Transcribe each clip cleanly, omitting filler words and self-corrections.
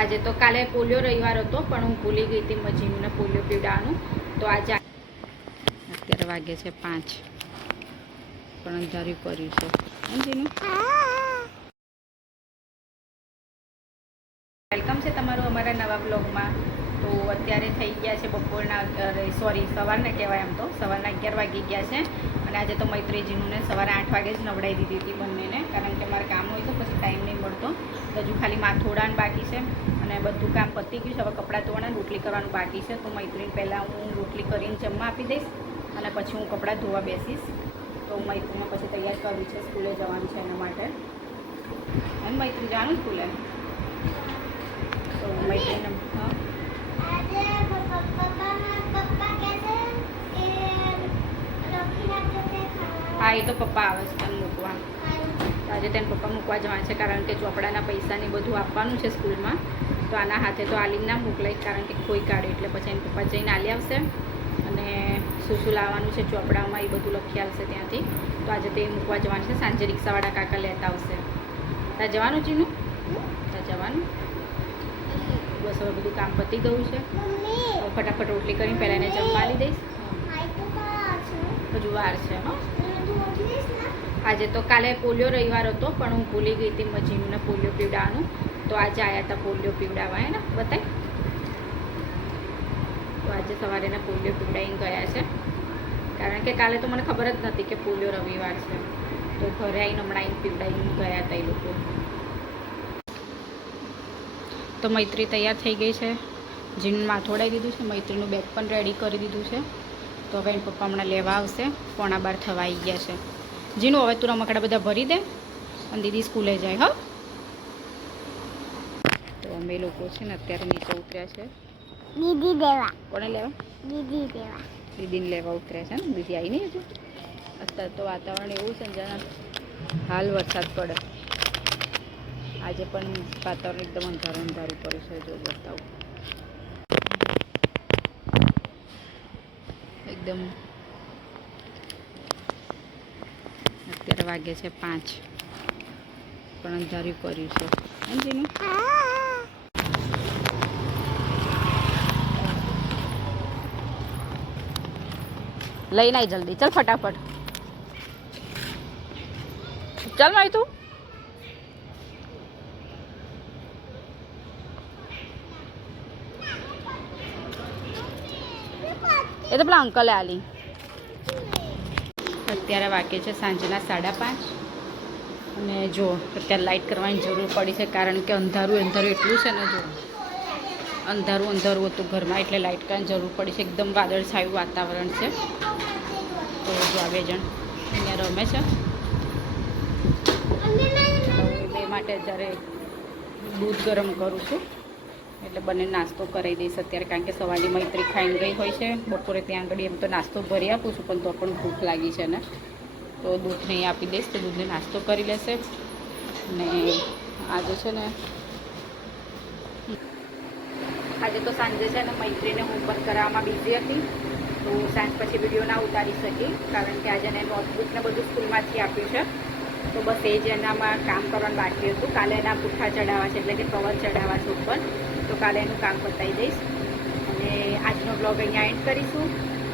આજે તો કાલે પોલિયો રવિવાર હતો પણ હું ભૂલી ગઈ હતી જીનુને પોલિયો પીવડાવવાનું. તો આજે અત્યારે વાગે છે 5 પણ અંધાર્યું કર્યું છે. જીનું વેલકમ છે તમારું અમારા નવા બ્લોગમાં. તો અત્યારે થઈ ગયા છે બપોરના સવારના કહેવાય, એમ તો સવારના 11 વાગી ગયા છે. અને આજે તો મૈત્રી જીનુને સવારે 8 વાગે જ નવડાવી દીધી હતી બંનેને, કારણ કે મારે કામ હોય તો પછી ટાઈમ નહીં મળતો. તો હજુ ખાલી માથોડાન બાકી છે અને બધું કામ પતી ગયું છે. હવે કપડાં ધોવાના, રોટલી કરવાનું બાકી છે. તો મૈત્રીને પહેલાં હું રોટલી કરીને જમવા આપી દઈશ અને પછી હું કપડાં ધોવા બેસીશ. તો મૈત્રીને પછી તૈયાર કરવી છે, સ્કૂલે જવાનું છે એના માટે. અને મૈત્રી જવાનું સ્કૂલે. તો મૈત્રીને હા, એ તો પપ્પા આવે છે તને મૂકવા. આજે તેને પપ્પા મૂકવા જવાનું છે, કારણ કે ચોપડાના પૈસાને બધું આપવાનું છે સ્કૂલમાં. તો આના હાથે તો આલીને ના મોકલાય, કારણ કે ખોઈ કાઢે. એટલે પછી એને પપ્પા જઈને આલી આવશે અને શું લાવવાનું છે ચોપડામાં એ બધું લખી આવશે ત્યાંથી. તો આજે તે મૂકવા જવાનું છે. સાંજે રિક્ષાવાળા કાકા લેતા આવશે. ત્યાં જવાનું જીનું? ત્યાં જવાનું. બસ હવે બધું કામ પતી ગયું છે. ફટાફટ રોટલી કરીને પહેલાં એને જમવા આપી દઈશ. હજુ વાર છે. હા, આજે તો કાલે પોલિયો રવિવાર હતો પણ હું ભૂલી ગઈ હતી જીનુને પોલિયો પીવડાવવાનું. તો આજે આવ્યા હતા પોલિયો પીવડાવવા. હે ને બતાય. તો આજે સવારે એને પોલિયો પીવડાવીને ગયા છે, કારણ કે કાલે તો મને ખબર જ નથી કે પોલિયો રવિવાર છે. તો ઘરે આવીને હમણાં આવીને પીવડાવીને ગયા હતા એ લોકો. તો મૈત્રી તૈયાર થઈ ગઈ છે. જીનું માથોડાવી દીધું છે. મૈત્રીનું બેગ પણ રેડી કરી દીધું છે. તો હવે એના પપ્પા હમણાં લેવા આવશે. 11:15 થવા આવી ગયા છે. જીનું હવે તું રમકડા બધા ભરી દે અને દીદી સ્કૂલે જાય. હા, તો અમે લોકો છે ને અત્યારે નીચે ઉતર્યા છે દીદી લેવા. કોને લેવા? દીદી લેવા. દીદીને લેવા ઉતર્યા છે ને. દીદી આવી નહીં હજુ. અત્યારે તો વાતાવરણ એવું છે ને હાલ વરસાદ પડે. આજે પણ વાતાવરણ એકદમ અંધારું પડ્યું છે. જો બતાવું એકદમ. અત્યારે વાગે છે 5 પણ અંધાર્યું કર્યું છે. જીનું લઈને આવી જલ્દી. ચાલ ફટાફટ. ચાલ મારી તું. એ તો પેલા અંકલે આલી. અત્યારે વાગે છે સાંજના 5:30. અને જો અત્યારે લાઇટ કરવાની જરૂર પડી છે, કારણ કે અંધારું એટલું છે ને. જો અંધારું હતું ઘરમાં, એટલે લાઇટ કરવાની જરૂર પડી છે. એકદમ વાદળછાયું વાતાવરણ છે. તો જો આ 2 જણ અહીંયા રમે છે. બે માટે જ્યારે દૂધ ગરમ કરું છું, એટલે બંને નાસ્તો કરી દઈશ અત્યારે, કારણ કે સવારની મૈત્રી ખાઈને ગઈ હોય છે. બપોરે ત્યાં આગળ એમ તો નાસ્તો ભરી આપું છું, પણ તો પણ ભૂખ લાગી છે ને, તો દૂધ નહીં આપી દઈશ. તો દૂધને નાસ્તો કરી લેશે. ને આજે છે ને આજે તો સાંજે છે ને મૈત્રીને હોમવર્ક કરાવવામાં બિઝી હતી. તો સાંજ પછી વિડીયો ના ઉતારી શકી, કારણ કે આજે એને નોટબુકને બધું સ્કૂલમાંથી આપ્યું છે. તો બસ એ જ એનામાં કામ કરવાનું બાકી હતું. કાલે એના પુઠ્ઠા ચડાવવા છે, એટલે કે કવર ચડાવવા છે ઉપર. તો કાલે એનું કામ પતાવી દઈશ. અને આજનો બ્લોગ અહીંયા એન્ડ કરીશું.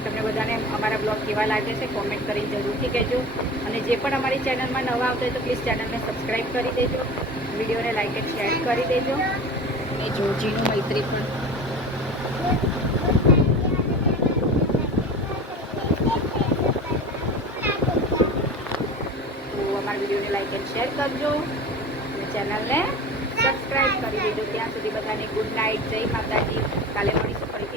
તમને બધાને અમારા બ્લોગ કેવા લાગે છે કોમેન્ટ કરી જરૂરથી કહેજો. અને જે પણ અમારી ચેનલમાં નવા આવતા હોય તો પ્લીઝ ચેનલને સબસ્ક્રાઈબ કરી દેજો. વિડીયોને લાઈક એન્ડ શેર કરી દેજો. અને જીનું મૈત્રી પણ વિડીયોને લાઈક એન્ડ શેર કરજો અને ચેનલને સબસ્ક્રાઈબ કરી દેજો. ત્યાં સુધી બધાને ગુડ નાઇટ. જય માતાજી. કાલે મળીશું ફરી.